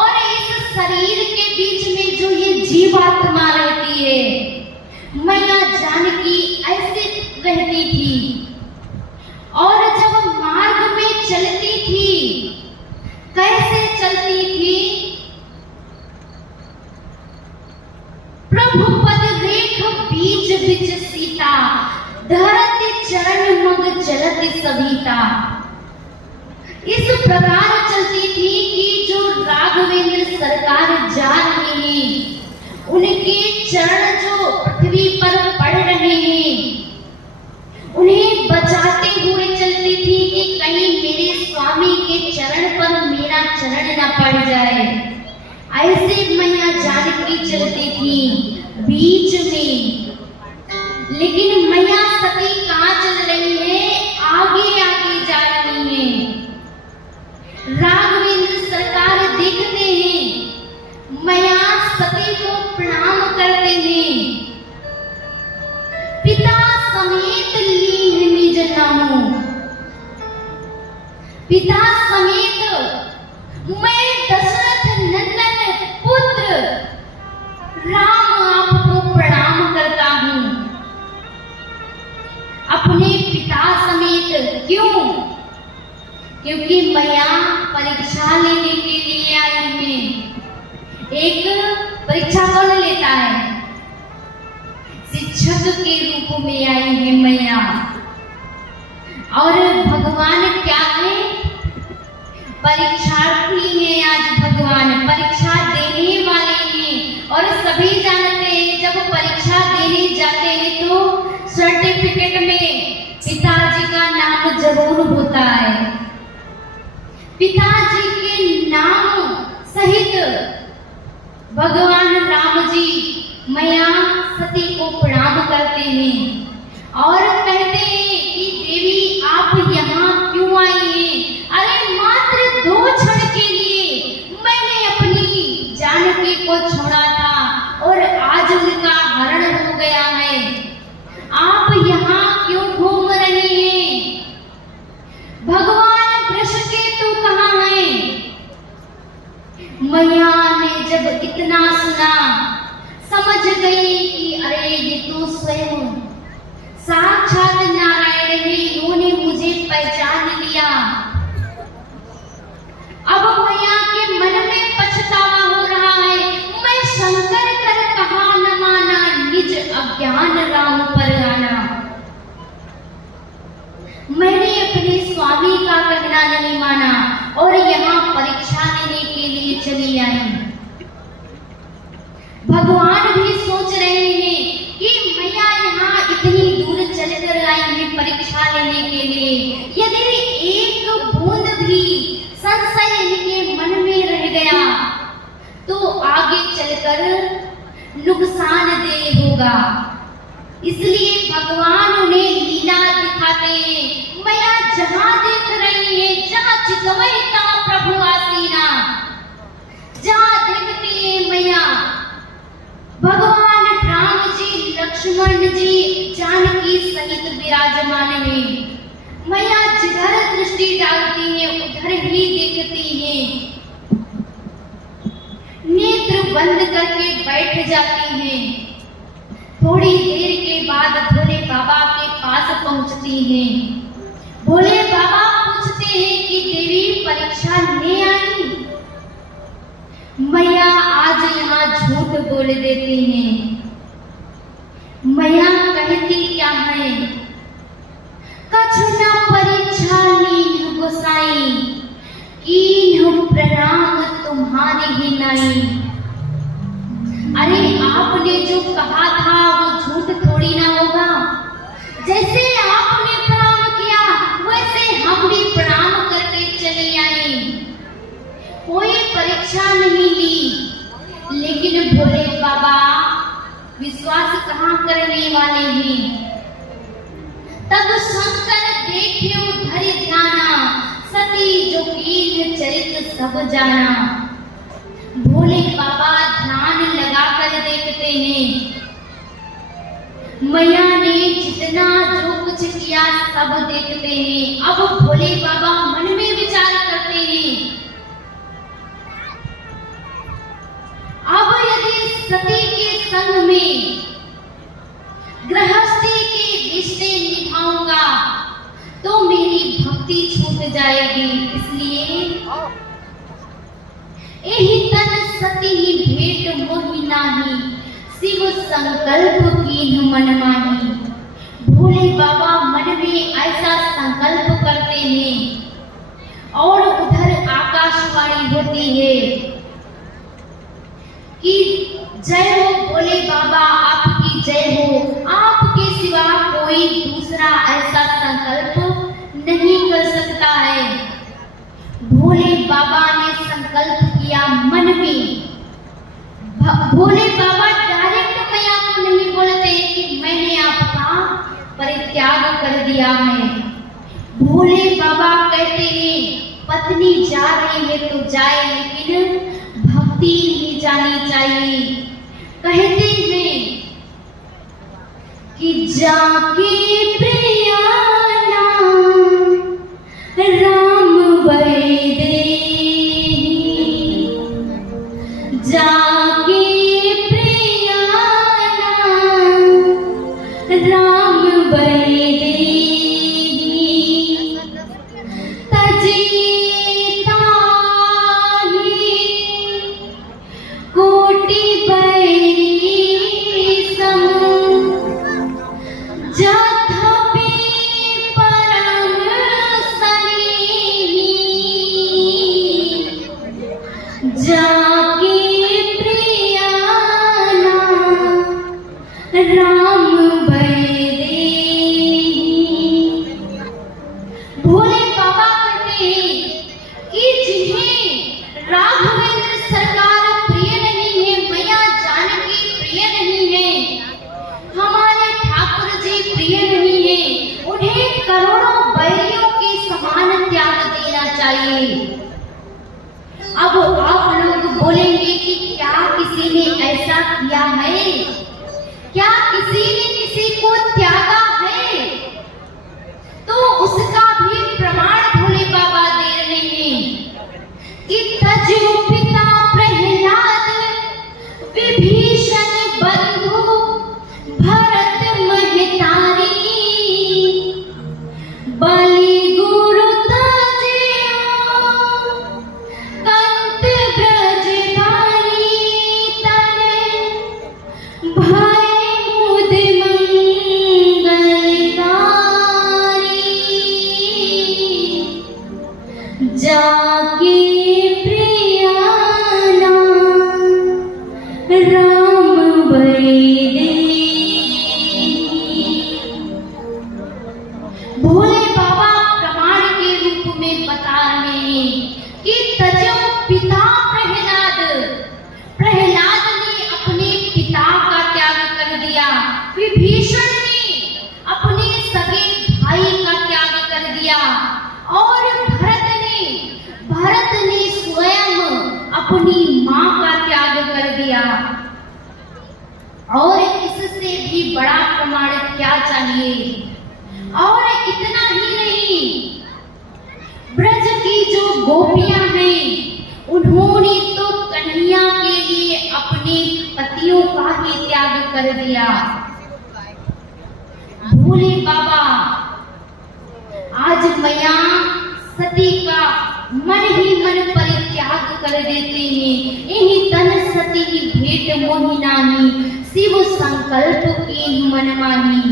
और इस शरीर के बीच में जो ये जीवात्मा रहती है, मैया जानकी ऐसे रहती थी। और जब मार्ग में चलती थी कैसे चलती थी। प्रभु पद रेख बीच बीच सीता, धरती चरण मग चलती सविता। इस प्रकार चलती थी कि जो राघवेंद्र सरकार जा रहे हैं, उनके चरण जो पृथ्वी पर पड़ रहे हैं, उन्हें बचाते हुए चलती थी कि कहीं मेरे स्वामी के चरण पर मेरा चरण न पड़ जाए। ऐसे मैया जानकी चलती थी बीच में। लेकिन मैया सती कहाँ चल रही है? आगे आगे जा रही है। राघवेंद्र सरकार देखते हैं, मैया सती को प्रणाम करते हैं। पिता समेत लीन निज नामो, पिता समेत मैं दशरथ नंदन पुत्र राम आपको प्रणाम करता हूं। अपने पिता समेत। क्यों? क्योंकि मैया परीक्षा लेने के लिए आई है। एक परीक्षा कौन लेता है? शिक्षक के रूप में आई है मैया। और भगवान क्या है? परीक्षार्थी है। आज भगवान परीक्षा देने वाले हैं। और सभी जानते हैं जब परीक्षा देने जाते हैं तो सर्टिफिकेट में पिताजी का नाम जरूर होता है। पिताजी के नाम सहित भगवान राम जी मैया सती को प्रणाम करते हैं और कहते हैं कि देवी आप यहाँ क्यों आई हैं? अरे मात्र 2 क्षण के लिए मैंने अपनी जानकी को छोड़ा था और आज उनका हरण हो गया है। आप यहाँ क्यों घूम रहे हैं? भगवान वृषकेतु कहाँ है? मैया ने जब इतना सुना समझ गई कि अरे ये तो स्वयं साक्षात नारायण है, इन्होंने मुझे पहचान लिया। अब मैया के मन में पछतावा हो रहा है, मैं शंकर कर कहा न माना, निज अज्ञान राम पर आना। मैंने अपने स्वामी का कहना नहीं माना और यहाँ परीक्षा लेने के लिए चली आई। भगवान भी सोच रहे हैं कि मैया यहाँ इतनी दूर चलकर आई है परीक्षा लेने के लिए, यदि एक बूंद भी संशय इनके मन में रह गया तो आगे चलकर नुकसानदेह होगा। इसलिए भगवान उन्हें लीला दिखाते हैं। मैया जहाँ देख रही है, जहाँ चितवैता प्रभु आसीना, जहाँ देखती है मैया भगवान राम जी लक्ष्मण जी जानकी सहित विराजमान है। मैया जिधर दृष्टि डालती है उधर ही देखती है, नेत्र बंद करके बैठ जाती है। थोड़ी देर के बाद भोले बाबा के पास पहुंचती हैं। भोले बाबा पूछते हैं कि देवी परीक्षा ले आई? मैया आज यहाँ झूठ बोल देती हैं। मैया कहती क्या है? कछु न परीक्षा लीन गोसाई, कीन्ह प्रणाम तुम्हारे ही नाई। अरे आपने जो कहा था वो झूठ थोड़ी ना होगा। जैसे आपने प्रणाम किया वैसे हम भी प्रणाम करके चले आए, कोई परीक्षा नहीं ली। लेकिन भोले बाबा विश्वास कहाँ करने वाले हैं। तब शंकर देखे उधर ध्याना, सती जो कीन चरित सब जाना। भोले बाबा ध्यान लगाकर देखते हैं। मैया ने जितना जो कुछ किया सब देखते हैं। अब भोले बाबा मन में विचार करते हैं, अब यदि सती के संग में गृहस्थी के रिश्ते निभाऊंगा तो मेरी भक्ति छूट जाएगी। इसलिए एहि तन सती भेंट मोहि नाही, शिव संकल्प कीन्ह मन माही। भोले बाबा मन में ऐसा संकल्प करते हैं और उधर आकाशवाणी होती है कि जय हो भोले बाबा, आपकी जय हो। आपके सिवा कोई दूसरा ऐसा संकल्प नहीं कर सकता है। भोले बाबा ने संकल्प किया मन में। भोले बाबा डायरेक्ट मैया को नहीं बोलते कि मैंने आपका परित्याग कर दिया है। भोले बाबा कहते हैं पत्नी जा रही है तो जाए, लेकिन भक्ति नहीं जानी चाहिए। कहते हैं कि जाके प्रिया राम वैदे, जाके प्रिया राम वैदे, तजेता कोटि बैरी सम, जथा ऐसा किया है? क्या किसी ने किसी को त्यागा है? तो उसका भी प्रमाण भोले बाबा दे रहे हैं कि तजो पिता प्रहलाद, विभीषण बंधु भरत महतारी, बलि गुरु तजो कंत ब्रजधारी, तने भय मुद मंगलकारी, जाके प्रिया राम बड़े। भोले बाबा प्रमाण के रूप में बता रहे हैं कि तजो पिता प्रहलाद, प्रहलाद ने अपने पिता का त्याग कर दिया, विभीषण ने अपने सगे भाई का त्याग कर दिया, और भरत ने स्वयं अपनी मां का त्याग कर दिया। और इससे भी बड़ा प्रमाण क्या चाहिए? और इतना ही नहीं, ब्रज की जो गोपियां हैं उन्होंने तो कन्हैया के लिए अपने पतियों का ही त्याग कर दिया। भोले बाबा आज मैया सती का मन ही मन परित्याग कर देते हैं। यही तन सती भेंट मोहिनानी, शिव संकल्प की मन मानी,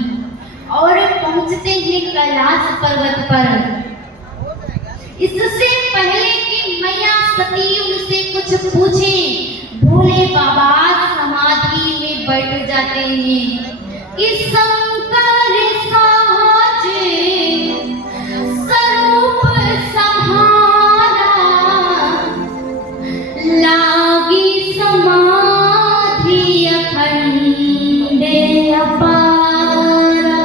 और पहुंचते हैं कैलाश पर्वत पर। इससे पहले कि मैया सती उनसे कुछ पूछे, भोले बाबा समाधि में बैठ जाते हैं कि शंकर साज स्वरूप सहारा, लागी समाधि अखंड अपारा,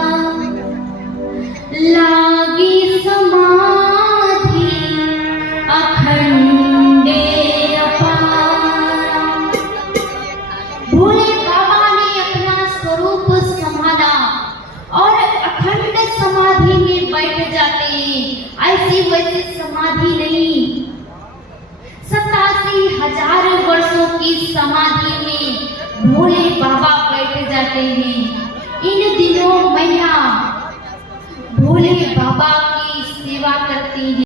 लागी समाधि अखंड अपारा। भोले बाबा ने अपना स्वरूप संभाला और अखंड समाधि में बैठ जाते हैं। ऐसी वैसी समाधि नहीं, 87,000 वर्षों की समाधि में भोले बाबा बैठ जाते हैं। इन दिनों मैया भोले बाबा की सेवा करते